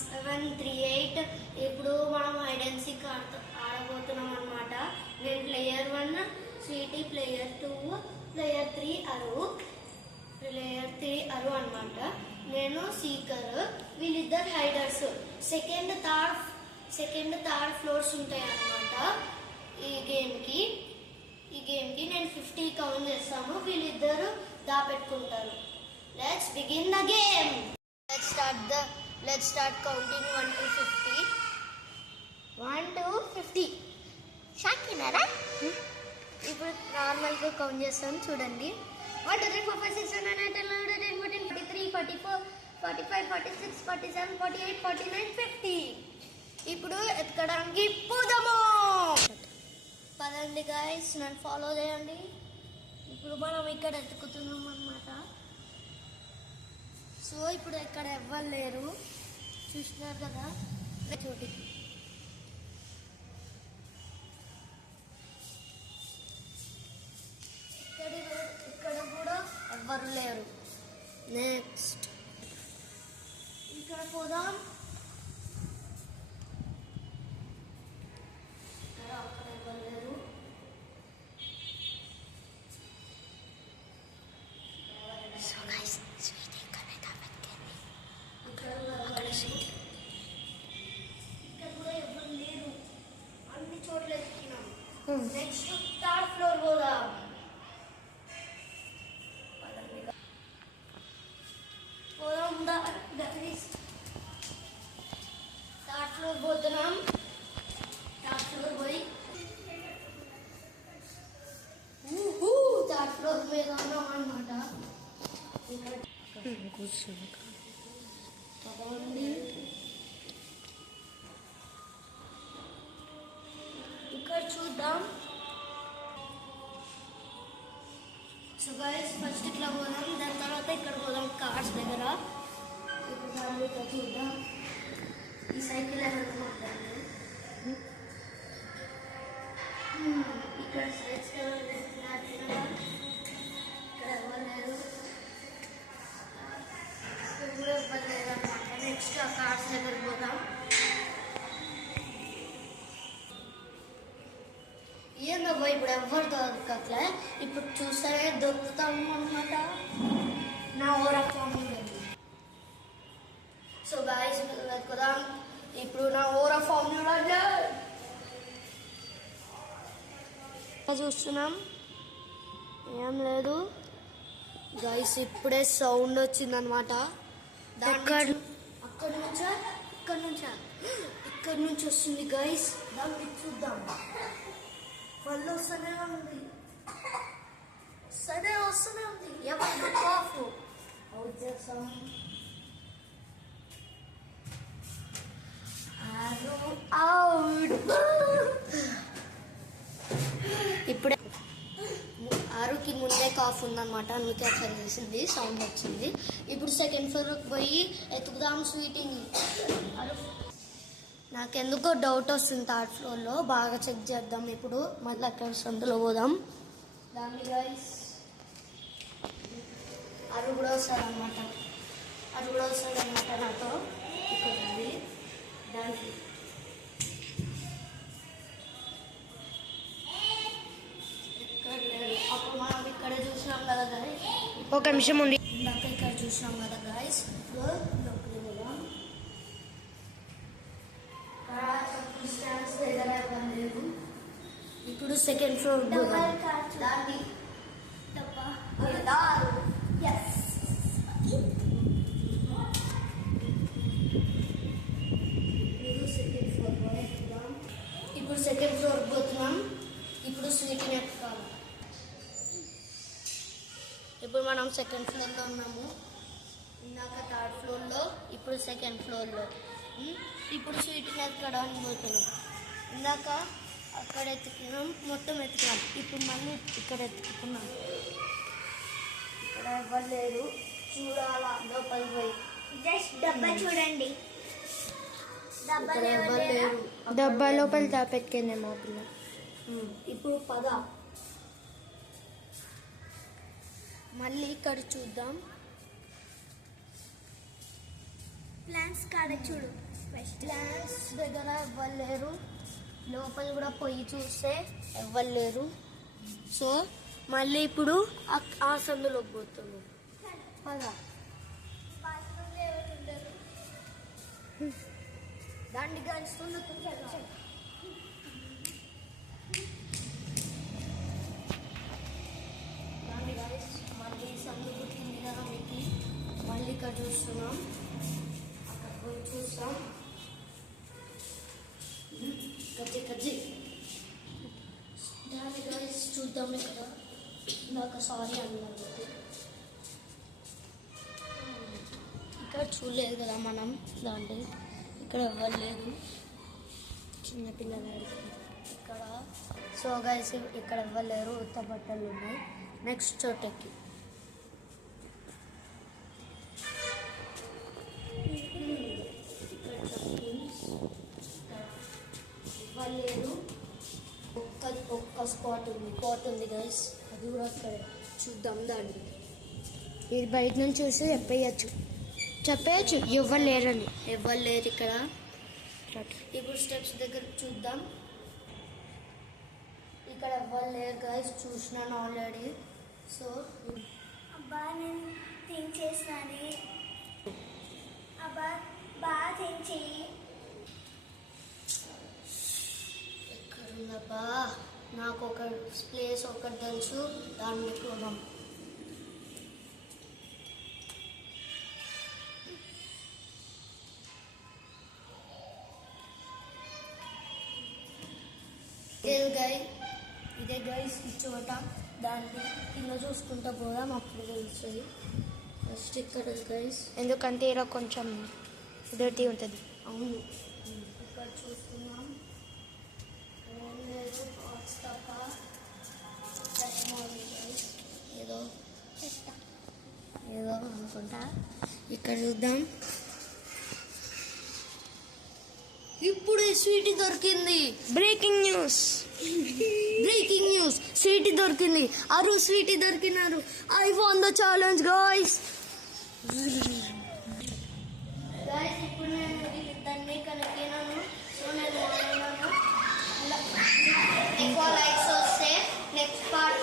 738. ఇప్పుడు మనం hide and seek ఆడబోతున్నాం అనమాట. నేను ప్లేయర్ 1, స్వీటీ ప్లేయర్ 2, ప్లేయర్ 3 అరు అనమాట. నేను సీకర్, వీళ్ళిద్దరు హైడర్స్. సెకండ్ థర్డ్ ఫ్లోర్స్ ఉంటాయి అన్నమాట ఈ గేమ్కి. నేను 50 కౌంట్ చేస్తాను, వీళ్ళిద్దరు దాపెట్టుకుంటారు. Let's begin the game. Let's start counting 1 to 50. 1 to 50. షాకినారా? ఇప్పుడు నార్మల్గా కౌంట్ చేస్తాను చూడండి. 1 2 3 4 5 6 7 8 9 10 11 12 13 14 45 46 47 48 49 50. ఇప్పుడు ఎక్కడానికి పోదాము. పదండి గైస్, నన్ను ఫాలో చేయండి. ఇప్పుడు మనం ఇక్కడ ఎత్తుకుతున్నాం అన్నమాట. సో ఇప్పుడు ఇక్కడ ఎవ్వరు లేరు, చూసినారు కదా చోటికి. ఇక్కడ కూడా ఎవ్వరు లేరు. నెక్స్ట్ ఇక్కడ పోదాం. అక్కడ ఎవ్వరు లేరు. అన్ని చోట్ల ఎక్కినాం. నెక్స్ట్ థర్డ్ ఫ్లోర్ పోదాం. థర్డ్ ఫ్లోర్ పోతున్నాం. థర్డ్ ఫ్లోర్ పోయి థర్డ్ ఫ్లోర్ మీద ఉన్నాం అనమాట. ఇక్కడ చూద్దాం. సో గైస్, ఫస్ట్ ఇట్లా పోదాం, దాని తర్వాత ఇక్కడ పోదాం కార్స్ దగ్గర. ఇప్పుడు దాని ఇక్కడ చూద్దాం. ఈ సైకిల్ ఎవరు మాట్లాడారు? ఇక్కడ సైడ్స్ ఎవరు వెళ్తున్నారు? ఇక్కడ ఎవరు లేరు, ఇక్కడ కూడా ఎవరు లేరు అనమాట. నెక్స్ట్ ఆ కార్స్ దగ్గర పోదాం. ఏందో పోయి ఇప్పుడు ఎవరు దొరకట్లే. ఇప్పుడు చూస్తే దొరుకుతాము అనమాట. నా ఓరా ఫామ్ ఉంది. సో గాయస్ వెతుకుదాం. ఇప్పుడు నా ఓరా ఫామ్ చూస్తున్నాం, ఏం లేదు గాయస్. ఇప్పుడే సౌండ్ వచ్చిందనమాట. ఇక్కడ నుంచి వస్తుంది గాయస్. దాన్ని చూద్దాం. మళ్ళీ వస్తూనే ఉంది. ఎవరు కాఫ్ అవుట్ చేస్తాం. ఇప్పుడే ఆరుకి ముందే కాఫ్ ఉందన్నమాట, అందుకే అట్లా చేసింది, సౌండ్ వచ్చింది. ఇప్పుడు సెకండ్ ఫ్లోర్కి పోయి ఎత్తుకుదాం స్వీటీని. నాకెందుకో డౌట్ వస్తుంది థర్డ్ ఫ్లోర్లో, బాగా చెక్ చేద్దాం. ఇప్పుడు మళ్ళీ అక్కడ సందులో పోదాం. దాన్ని గైస్ అరు కూడా వస్తాడనమాట నాతో. ఇక్కడ ఉంది దానికి. ఎక్కడ లేదు. అప్పుడు మనం ఇక్కడ చూసినాం కదా గాయస్, ఒక నిమిషం ఉంది. ఇందాక ఇక్కడ చూసినాం కదా గాయస్. లోపలికి పోదాం. ఇప్పుడు సెకండ్ ఫ్లోర్ దాన్ని ఇప్పుడు సెకండ్ ఫ్లోర్ పోతున్నాం. ఇప్పుడు స్వీటీని ఎక్కాలి. ఇప్పుడు మనం సెకండ్ ఫ్లోర్లో ఉన్నాము. ఇందాక థర్డ్ ఫ్లోర్లో, ఇప్పుడు సెకండ్ ఫ్లోర్లో. ఇప్పుడు స్వీటీని ఎక్కడానికి పోతున్నాం. ఇందాక అక్కడ ఎత్తుకున్నాం, మొత్తం ఎత్తుకున్నాం. ఇప్పుడు మళ్ళీ ఇక్కడ ఎత్తుకున్నాం. ఇక్కడ ఎవ్వరు లేరు, చూడాలా లోపలికి పోయి. జస్ట్ డబ్బా చూడండి, ఎవ్వరు లేరు. డబ్బా లోపల దాపెట్టుకుందే మా పిల్ల. ఇప్పుడు పద మళ్ళీ ఇక్కడ చూద్దాం. ప్లాన్స్ కాడ చూడు. ప్లాన్స్ దగ్గర ఎవ్వరు లేరు, లోపల కూడా పోయి చూస్తే ఎవ్వరు లేరు. సో మళ్ళీ ఇప్పుడు ఆ సందులోకి పోతున్నాం. పదా దాన్ని గడుస్తుంది. దాన్ని గైస్ మళ్ళీ సందు పుట్టింది కదా మీకు, మళ్ళీ ఇక్కడ చూస్తున్నాం. అక్కడ పోయి చూస్తాం. కజ్జి దాన్ని గైస్ చూద్దాం. ఇక్కడ నాకు సారీ అన్నారు, ఇక్కడ చూడలేదు కదా మనం దాంట్లో. ఇక్కడ ఇవ్వలేదు చిన్నపిల్లలు ఇక్కడ. సో గైస్ ఇక్కడ ఇవ్వలేరు, ఉత్త బట్టలు ఉన్నాయి. నెక్స్ట్ చోటకి ఇక్కడ ఇవ్వలేదు. ఒక్క స్పాట్ ఉంది గైస్, అది కూడా అక్కడ చూద్దాం. దాన్ని మీరు బయట నుంచి చూసి చెప్పేయచ్చు ఎవరు లేరని. ఎవ్వరు లేరు ఇక్కడ. ఇప్పుడు స్టెప్స్ దగ్గర చూద్దాం. ఇక్కడ ఎవ్వరు లేరు గైస్, చూసినాను ఆల్రెడీ. సో అబ్బా నేను థింక్ చేసినాను. అబ్బా బాగా థింక్ చెయ్యి. ఎక్కడుందబ్బా, నాకు ఒక ప్లేస్ ఒకటి తెలుసు, దాన్ని చూద్దాం. ఇదే గైస్ ఈ చోట. దాన్ని కింద చూసుకుంటా పోదాం, అప్పుడు తెలుస్తుంది. ఫస్ట్ ఇక్కడ గైస్, ఎందుకంటే ఇలా కొంచెం డర్టీ ఉంటుంది. అవును ఇక్కడ చూస్తున్నాం. ఏం లేదు, పాట్స్ తప్ప. ఏదో అనుకుంటా. ఇక్కడ చూద్దాం. ఇప్పుడే స్వీటీ దొరికింది. బ్రేకింగ్ న్యూస్ స్వీటీ దొరికింది. స్వీటీ దొరికినారు. I won the challenge guys. ఇప్పుడు నేను దాన్ని కనుక్కున్నాను. సో నేను ఎక్కువ లైక్స్ వస్తే నెక్స్ట్ పార్ట్